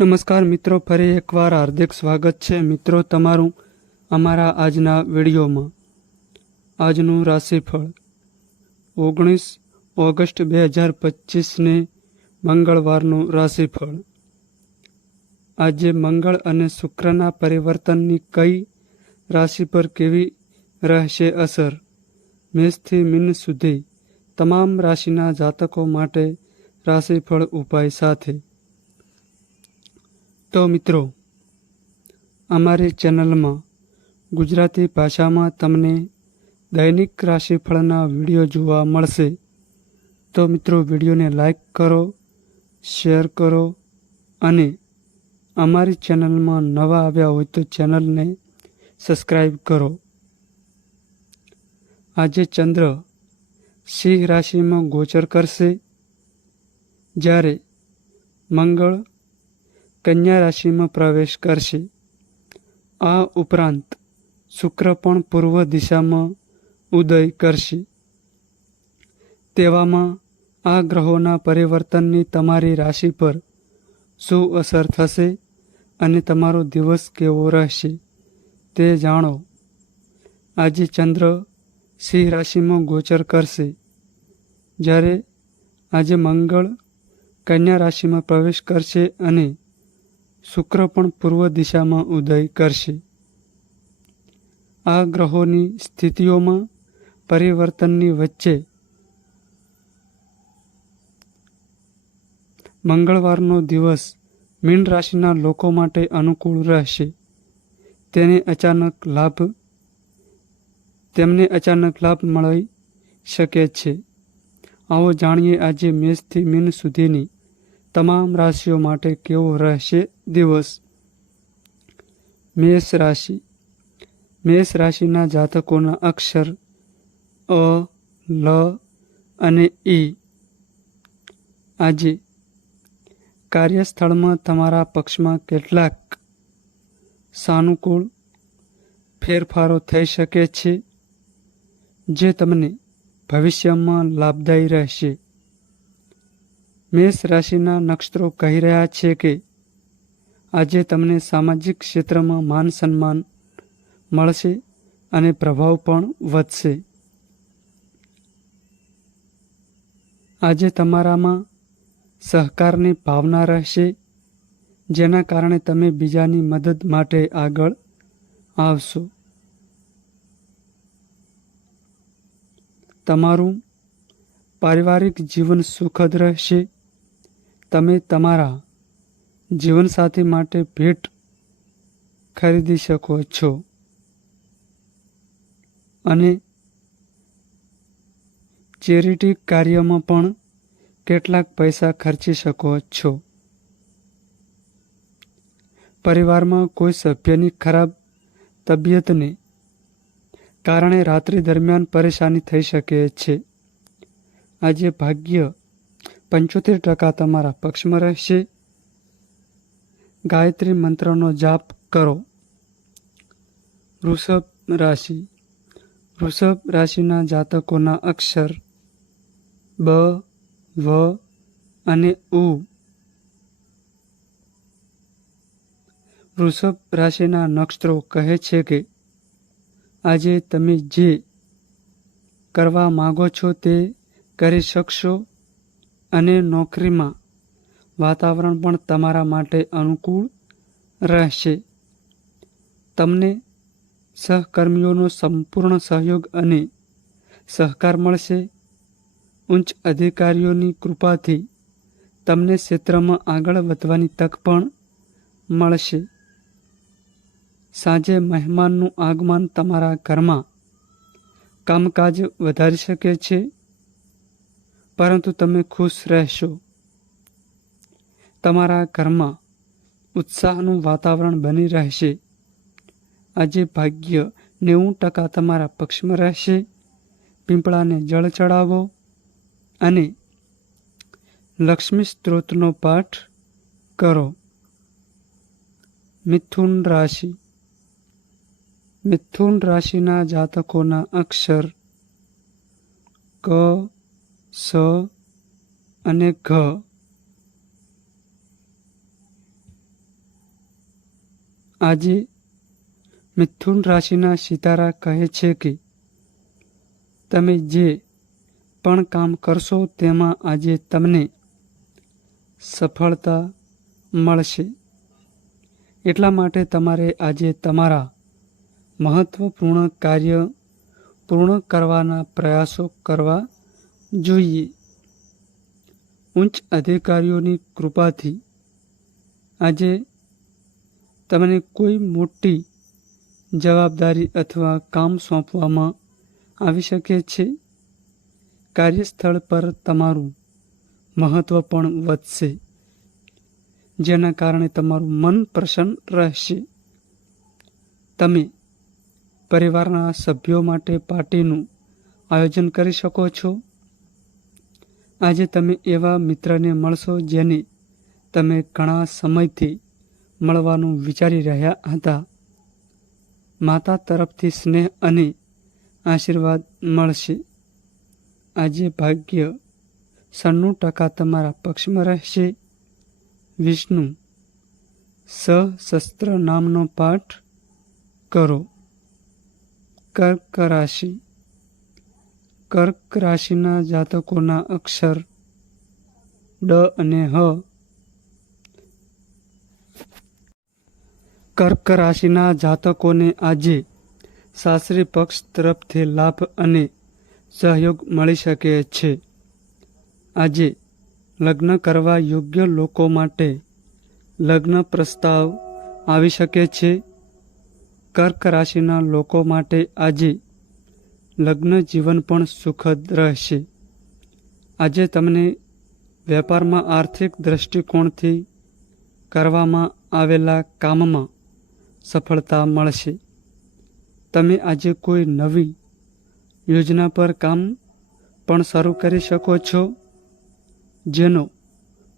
નમસ્કાર મિત્રો, ફરી એકવાર હાર્દિક સ્વાગત છે. મિત્રો, તમારું, અમારા આજના વિડીયોમાં. આજનું રાશિફળ. ઓગણીસ ઓગસ્ટ બે હજાર પચીસને મંગળવારનું રાશિફળ. આજે મંગળ અને શુક્રના પરિવર્તનની કઈ રાશિ પર કેવી રહેશે અસર? મેષથી મીન સુધી તમામ રાશિના જાતકો માટે રાશિફળ ઉપાય સાથે. તો મિત્રો, અમારી ચેનલમાં ગુજરાતી ભાષામાં તમને દૈનિક રાશિફળના વીડિયો જોવા મળશે. તો મિત્રો, વિડીયોને લાઈક કરો, શેર કરો અને અમારી ચેનલમાં નવા આવ્યા હોય તો ચેનલને સબસ્ક્રાઈબ કરો. આજે ચંદ્ર સિંહ રાશિમાં ગોચર કરશે. જ્યારે મંગળ કન્યા રાશિમાં પ્રવેશ કરશે. આ ઉપરાંત શુક્ર પણ પૂર્વ દિશામાં ઉદય કરશે. તેવામાં આ ગ્રહોના પરિવર્તનની તમારી રાશિ પર શું અસર થશે અને તમારો દિવસ કેવો રહેશે તે જાણો. આજે ચંદ્ર સિંહ રાશિમાં ગોચર કરશે. જ્યારે આજે મંગળ કન્યા રાશિમાં પ્રવેશ કરશે અને શુક્ર પણ પૂર્વ દિશામાં ઉદય કરશે. આ ગ્રહોની સ્થિતિઓમાં પરિવર્તનની વચ્ચે મંગળવારનો દિવસ મીન રાશિના લોકો માટે અનુકૂળ રહેશે. તેને અચાનક લાભ, તેમને અચાનક લાભ મળી શકે છે. આવો જાણીએ આજે મેષથી મીન સુધીની તમામ રાશિઓ માટે કેવો રહેશે દિવસ? મેષ રાશિ. મેષ રાશિના જાતકોના અક્ષર અ, લ અને ઈ આજે કાર્યસ્થળમાં તમારા પક્ષમાં કેટલાક સાનુકૂળ ફેરફારો થઈ શકે છે, જે તમને ભવિષ્યમાં લાભદાયી રહેશે. મેષ રાશિના નક્ષત્રો કહી રહ્યા છે કે આજે તમને સામાજિક ક્ષેત્રમાં માન સન્માન મળશે અને પ્રભાવ પણ વધશે. આજે તમારામાં સહકારની ભાવના રહેશે, જેના કારણે તમે બીજાની મદદ માટે આગળ આવશો. તમારું પારિવારિક જીવન સુખદ રહેશે તમે તમારા જીવનસાથી માટે ભેટ ખરીદી શકો છો. અને ચેરિટી કાર્યમાં પણ કેટલાક પૈસા ખર્ચી શકો છો. પરિવારમાં કોઈ સભ્યની ખરાબ તબિયતને કારણે રાત્રિ દરમિયાન પરેશાની થઈ શકે છે. આજે ભાગ્ય પંચોતેર ટકા તમારા પક્ષમાં રહેશે. ગાયત્રી મંત્રનો જાપ કરો. વૃષભ રાશિ. વૃષભ રાશિના જાતકોના અક્ષર બ, વ અને ઉ. વૃષભ રાશિના નક્ષત્રો કહે છે કે, આજે તમે જે કરવા માગો છો તે કરી શકશો. અને નોકરીમાં વાતાવરણ પણ તમારા માટે અનુકૂળ રહેશે. તમને સહકર્મીઓનો સંપૂર્ણ સહયોગ અને સહકાર મળશે. ઉચ્ચ અધિકારીઓની કૃપાથી તમને ક્ષેત્રમાં આગળ વધવાની તક પણ મળશે. સાંજે મહેમાનનું આગમન તમારા ઘરમાં કામકાજ વધારી શકે છે. પરંતુ તમે ખુશ રહેશો. તમારા ઘરમાં ઉત્સાહનું વાતાવરણ બની રહેશે. આજે ભાગ્ય નેવું ટકા તમારા પક્ષમાં રહેશે. પીંપળાને જળ ચડાવો અને લક્ષ્મી સ્ત્રોતનો પાઠ કરો. મિથુન રાશિ. મિથુન રાશિના જાતકોના અક્ષર ક સ અને ઘ. આજે મિથુન રાશિના સિતારા કહે છે કે, તમે જે પણ કામ કરશો તેમાં આજે તમને સફળતા મળશે. એટલા માટે તમારે આજે તમારા મહત્વપૂર્ણ કાર્ય પૂર્ણ કરવાના પ્રયાસો કરવા જોઈએ. ઉચ્ચ અધિકારીઓની કૃપાથી આજે તમને કોઈ મોટી જવાબદારી અથવા કામ સોંપવામાં આવી શકે છે? કાર્યસ્થળ પર તમારું મહત્ત્વ પણ વધશે, જેના કારણે તમારું મન પ્રસન્ન રહેશે. તમે પરિવારના સભ્યો માટે પાર્ટીનું આયોજન કરી શકો છો. આજે તમે એવા મિત્રને મળશો જેને તમે ઘણા સમયથી મળવાનું વિચારી રહ્યા હતા. માતા તરફથી સ્નેહ અને આશીર્વાદ મળશે. આજે ભાગ્ય સન્નું ટકા તમારા પક્ષમાં રહેશે. વિષ્ણુ, સશસ્ત્ર નામનો પાઠ કરો. કર્ક રાશિ કર્ક રાશિના જાતકોના અક્ષર ડ અને હ. કર્ક રાશિના જાતકોને આજે સાસરી પક્ષ તરફથી લાભ અને સહયોગ મળી શકે છે. આજે લગ્ન કરવા યોગ્ય લોકો માટે લગ્ન પ્રસ્તાવ આવી શકે છે. કર્ક રાશિના લોકો માટે આજે લગ્ન જીવન પણ સુખદ રહેશે. આજે તમને વેપારમાં આર્થિક દૃષ્ટિકોણથી કરવામાં આવેલા કામમાં સફળતા મળશે. તમે આજે કોઈ નવી યોજના પર કામ પણ શરૂ કરી શકો છો, જેનો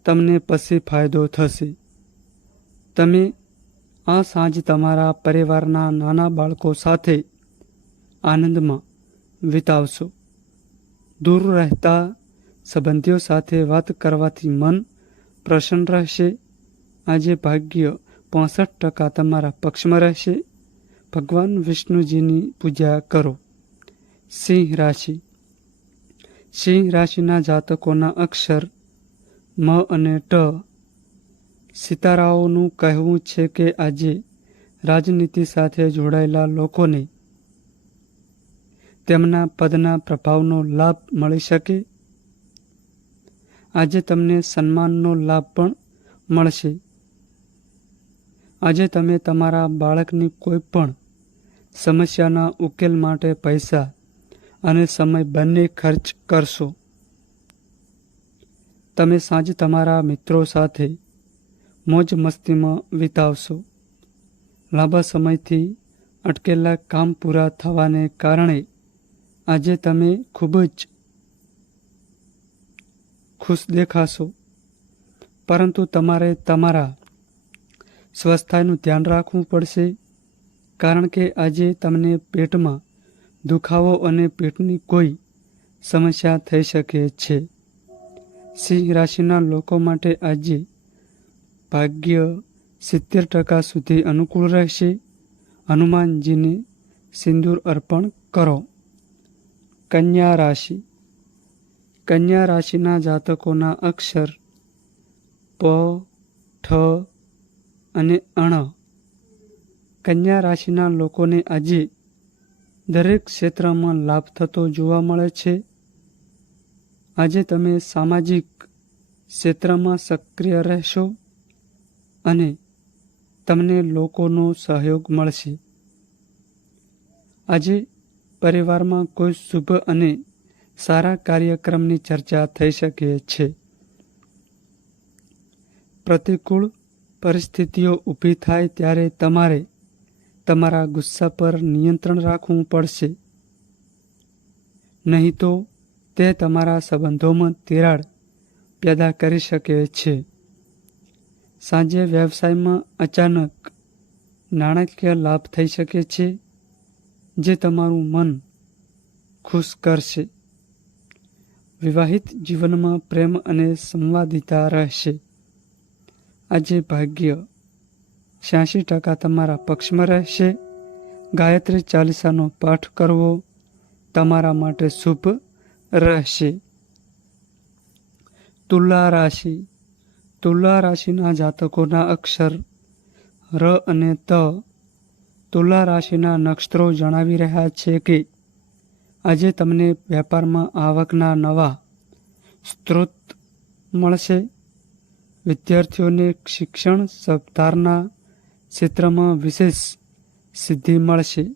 તમને પછી ફાયદો થશે. તમે આ સાંજ તમારા પરિવારના નાના બાળકો સાથે આનંદમાં વિતાવશો. દૂર રહેતા સંબંધીઓ સાથે વાત કરવાથી મન પ્રસન્ન રહેશે. આજે ભાગ્ય પોસઠ ટકા તમારા પક્ષમાં રહેશે. ભગવાન વિષ્ણુજીની પૂજા કરો. સિંહ રાશિ. સિંહ રાશિના જાતકોના અક્ષર મ અને ટ. સિતારાઓનું કહેવું છે કે આજે રાજનીતિ સાથે જોડાયેલા લોકોને તેમના પદના પ્રભાવનો લાભ મળી શકે? આજે તમને સન્માનનો લાભ પણ મળશે. આજે તમે તમારા બાળકની કોઈ પણ સમસ્યાના ઉકેલ માટે પૈસા અને સમય બંને ખર્ચ કરશો. તમે સાંજે તમારા મિત્રો સાથે મોજ મસ્તીમાં વિતાવશો. લાંબા સમયથી અટકેલા કામ પૂરા થવાને કારણે આજે તમે ખૂબ જ ખુશ દેખાશો. પરંતુ તમારે તમારા સ્વસ્થતાનું ધ્યાન રાખવું પડશે, કારણ કે આજે તમને પેટમાં દુખાવો અને પેટની કોઈ સમસ્યા થઈ શકે છે. સિંહ રાશિના લોકો માટે આજે ભાગ્ય સિત્તેર ટકા સુધી અનુકૂળ રહેશે. હનુમાનજીને સિંદૂર અર્પણ કરો. કન્યા રાશિ. કન્યા રાશિના જાતકોના અક્ષર પ, ઠ અને અણ. કન્યા રાશિના લોકોને આજે દરેક ક્ષેત્રમાં લાભ થતો જોવા મળે છે. આજે તમે સામાજિક ક્ષેત્રમાં સક્રિય રહેશો અને તમને લોકોનો સહયોગ મળશે. આજે પરિવારમાં કોઈ શુભ અને સારા કાર્યક્રમની ચર્ચા થઈ શકે છે. પ્રતિકૂળ પરિસ્થિતિઓ ઊભી થાય ત્યારે તમારે તમારા ગુસ્સા પર નિયંત્રણ રાખવું પડશે. નહીં તો તે તમારા સંબંધોમાં તિરાડ પેદા કરી શકે છે. સાંજે વ્યવસાયમાં અચાનક નાણાકીય લાભ થઈ શકે છે. જે તમારું મન ખુશ કરશે. વિવાહિત જીવનમાં પ્રેમ અને સંવાદિતા રહેશે. આજે ભાગ્ય છ્યાસી ટકા તમારા પક્ષમાં રહેશે. ગાયત્રી ચાલીસાનો પાઠ કરવો તમારા માટે શુભ રહેશે. તુલા રાશિ. તુલા રાશિના જાતકોના અક્ષર ર અને ત તુલા રાશિના નક્ષત્રો જણાવી રહ્યા છે કે આજે તમને વેપારમાં આવકના નવા સ્ત્રોત મળશે. વિદ્યાર્થીઓને શિક્ષણ સપ્તાહના ક્ષેત્રમાં વિશેષ સિદ્ધિ મળશે.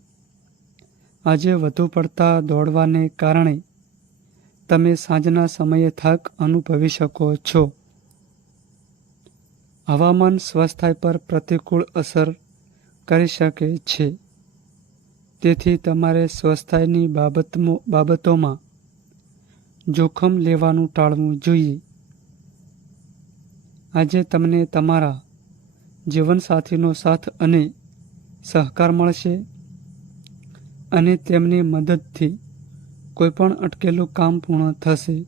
આજે વધુ પડતા દોડવાને કારણે તમે સાંજના સમયે થાક અનુભવી શકો છો. હવામાન સ્વાસ્થ્ય પર પ્રતિકૂળ અસર કરી શકે છે. તેથી તમારે સ્વસ્થાયની બાબતમાં, બાબતોમાં જોખમ લેવાનું ટાળવું જોઈએ. આજે તમને તમારા જીવનસાથીનો સાથ અને સહકાર મળશે અને તેમની મદદથી કોઈપણ અટકેલું કામ પૂર્ણ થશે.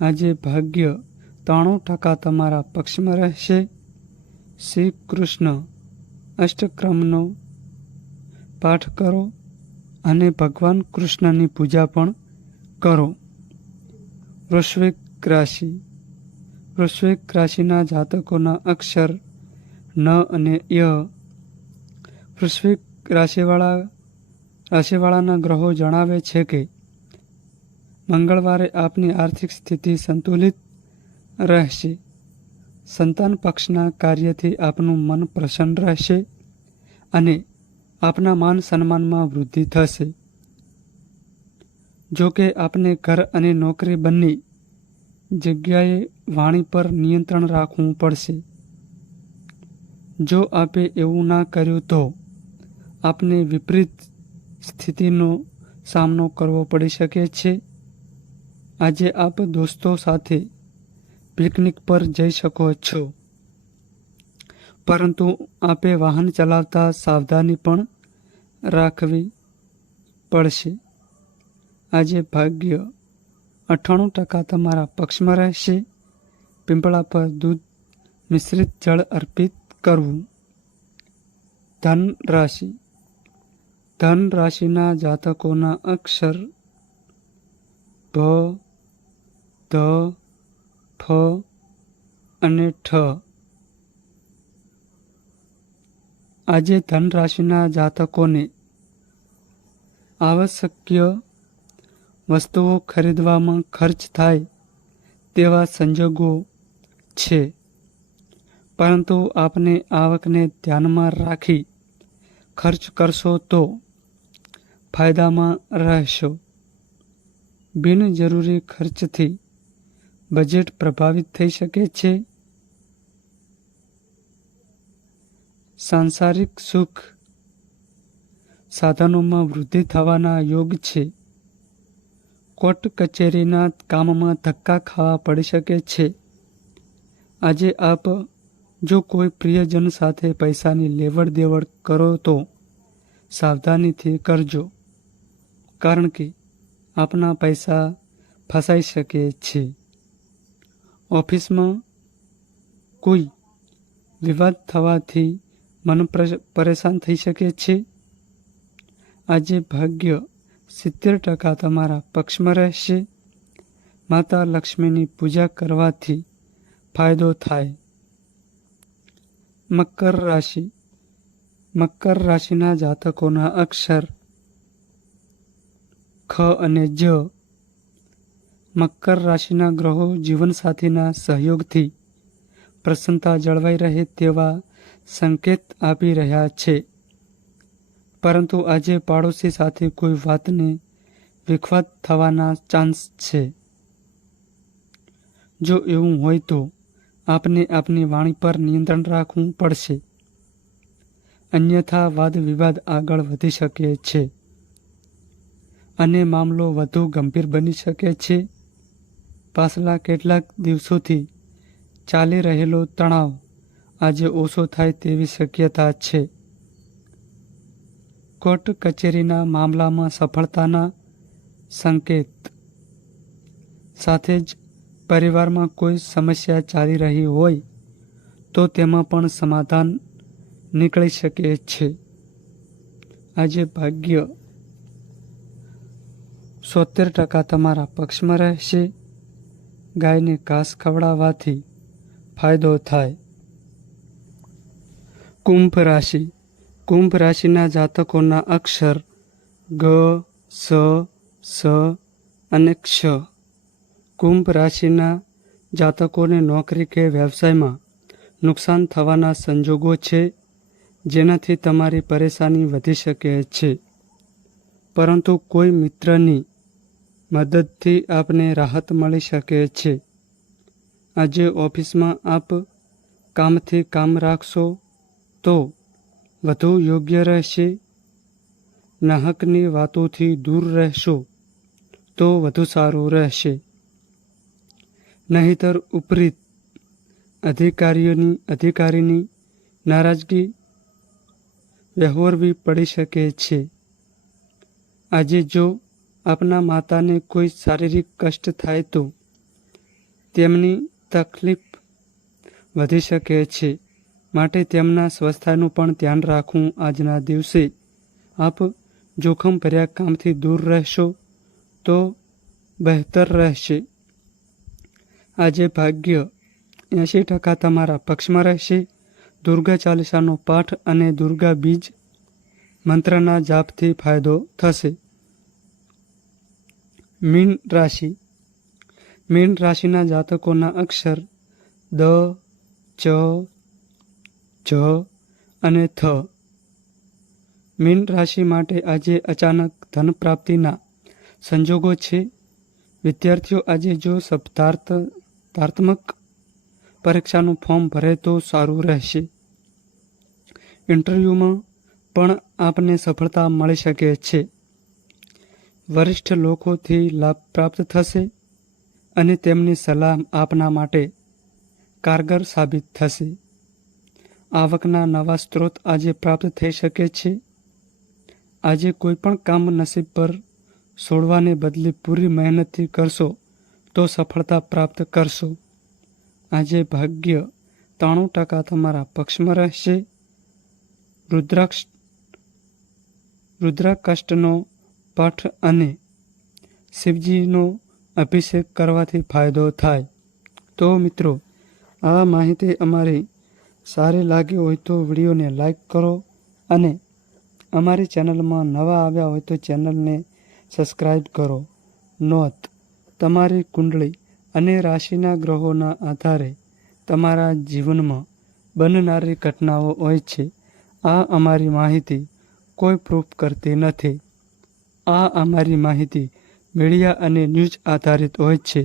આજે ભાગ્ય ત્રાણું ટકા તમારા પક્ષમાં રહેશે. શ્રી કૃષ્ણ. અષ્ટક્રમનો પાઠ કરો અને ભગવાન કૃષ્ણની પૂજા પણ કરો. વૃશ્વિક રાશિ. વૃશ્વિક રાશિના જાતકોના અક્ષર ન અને ય. વૃશ્વિક રાશિવાળા, રાશિવાળાના ગ્રહો જણાવે છે કે મંગળવારે આપની આર્થિક સ્થિતિ સંતુલિત રહેશે. સંતાન પક્ષના કાર્યથી આપનું મન પ્રસન્ન રહેશે અને આપના માન સન્માનમાં વૃદ્ધિ થશે. જો કે આપને ઘર અને નોકરી બંને જગ્યાએ વાણી પર નિયંત્રણ રાખવું પડશે. જો આપે એવું ના કર્યું તો આપને વિપરીત સ્થિતિનો સામનો કરવો પડી શકે છે. આજે આપ દોસ્તો સાથે પિકનિક પર જઈ શકો છો. પરંતુ આપે વાહન ચલાવતા સાવધાની પણ રાખવી પડશે. આજે ભાગ્ય અઠ્ઠાણું ટકા તમારા પક્ષમાં રહેશે. પીંપળા પર દૂધ મિશ્રિત જળ અર્પિત કરવું. ધન રાશિ ધન રાશિના જાતકોના અક્ષર ભ, ધ ફ અને ઠ. આજે ધન રાશિના જાતકોને આવશ્યકીય વસ્તુઓ ખરીદવામાં ખર્ચ થાય તેવા સંજોગો છે. પરંતુ આપને આવકને ધ્યાનમાં રાખી ખર્ચ કરશો તો ફાયદામાં રહેશો. બિનજરૂરી ખર્ચથી બજેટ પ્રભાવિત થઈ શકે છે. સાંસારિક સુખ સાધનોમાં વૃદ્ધિ થવાના યોગ છે. કોર્ટ કચેરીના કામમાં ધક્કા ખાવા પડી શકે છે. આજે આપ જો કોઈ પ્રિયજન સાથે પૈસાની લેવડ દેવડ કરો તો સાવધાનીથી કરજો. કારણ કે આપના પૈસા ફસાઈ શકે છે. ઓફિસમાં કોઈ વિવાદ થવાથી મન પરેશાન થઈ શકે છે? આજે ભાગ્ય સિત્તેર ટકા તમારા પક્ષમાં રહેશે. માતા લક્ષ્મીની પૂજા કરવાથી ફાયદો થાય. મકર રાશિ, મકર રાશિના જાતકોના અક્ષર ખ અને જ મકર રાશિના ગ્રહો જીવનસાથીના સહયોગથી પ્રસન્નતા જળવાઈ રહે તેવા સંકેત આપી રહ્યા છે. પરંતુ આજે પાડોશી સાથે કોઈ વાતને વિખવાદ થવાના ચાન્સ છે. જો એવું હોય તો આપને આપની વાણી પર નિયંત્રણ રાખવું પડશે. અન્યથા વાદ વિવાદ આગળ વધી શકે છે. અને મામલો વધુ ગંભીર બની શકે છે. પાછલા કેટલાક દિવસોથી ચાલી રહેલો તણાવ આજે ઓછો થાય તેવી શક્યતા છે. કોર્ટ કચેરીના મામલામાં સફળતાના સંકેત. સાથે જ પરિવારમાં કોઈ સમસ્યા ચાલી રહી હોય તો તેમાં પણ સમાધાન નીકળી શકે છે. આજે ભાગ્ય. સોતેર ટકા તમારા પક્ષમાં રહેશે. ગાયને ઘાસ ખવડાવવાથી ફાયદો થાય. કુંભ રાશિ. કુંભ રાશિના જાતકોના અક્ષર ગ, સ સ અને ક્ષ. કુંભ રાશિના જાતકોને નોકરી કે વ્યવસાયમાં નુકસાન થવાના સંજોગો છે, જેનાથી તમારી પરેશાની વધી શકે છે. પરંતુ કોઈ મિત્રની મદદથી આપને રાહત મળી શકે છે. આજે ઓફિસમાં આપ કામથી કામ રાખશો તો વધુ યોગ્ય રહેશે. નાહકની વાતોથી દૂર રહેશો તો વધુ સારું રહેશે. નહીતર ઉપરીત અધિકારીઓની અધિકારીની નારાજગી વ્યવહારવી પડી શકે છે. આજે જો આપના માતાને કોઈ શારીરિક કષ્ટ થાય તો તેમની તકલીફ વધી શકે છે. માટે તેમના સ્વાસ્થ્યનું પણ ધ્યાન રાખવું આજના દિવસે. આપ જોખમ ભર્યા કામથી દૂર રહેશો તો બહેતર રહેશે. આજે ભાગ્ય એંશી ટકા તમારા પક્ષમાં રહેશે. દુર્ગા ચાલીસાનો પાઠ અને દુર્ગા બીજ મંત્રના જાપથી ફાયદો થશે. મીન રાશિ. મીન રાશિના જાતકોના અક્ષર દ, ચ, જ અને થ. મીન રાશિ માટે આજે અચાનક ધન પ્રાપ્તિના સંજોગો છે. વિદ્યાર્થીઓ, આજે જો સપ્તાર્થ પરીક્ષાનું ફોર્મ ભરે તો સારું રહેશે. ઇન્ટરવ્યૂમાં પણ આપને સફળતા મળી શકે છે. વરિષ્ઠ લોકોથી લાભ પ્રાપ્ત થશે અને તેમની સલાહ આપના માટે કારગર સાબિત થશે. આવકના નવા સ્ત્રોત આજે પ્રાપ્ત થઈ શકે છે. આજે કોઈ પણ કામ નસીબ પર છોડવાને બદલે પૂરી મહેનતથી કરશો તો સફળતા પ્રાપ્ત કરશો. આજે ભાગ્ય ત્રાણું ટકા તમારા પક્ષમાં રહેશે. રુદ્રાક્ષ, રુદ્રાકષ્ટનો પાઠ અને શિવજીનો અભિષેક કરવાથી ફાયદો થાય. તો મિત્રો, આ માહિતી અમારી સારી લાગી હોય તો વિડીયોને લાઈક કરો અને અમારી ચેનલમાં નવા આવ્યા હોય તો ચેનલને સબસ્ક્રાઈબ કરો. નોંધ, તમારી કુંડળી અને રાશિના ગ્રહોના આધારે તમારા જીવનમાં બનનારી ઘટનાઓ હોય છે. આ અમારી માહિતી કોઈ પ્રૂફ કરતી નથી. આ અમારી માહિતી મીડિયા અને ન્યૂઝ આધારિત હોય છે.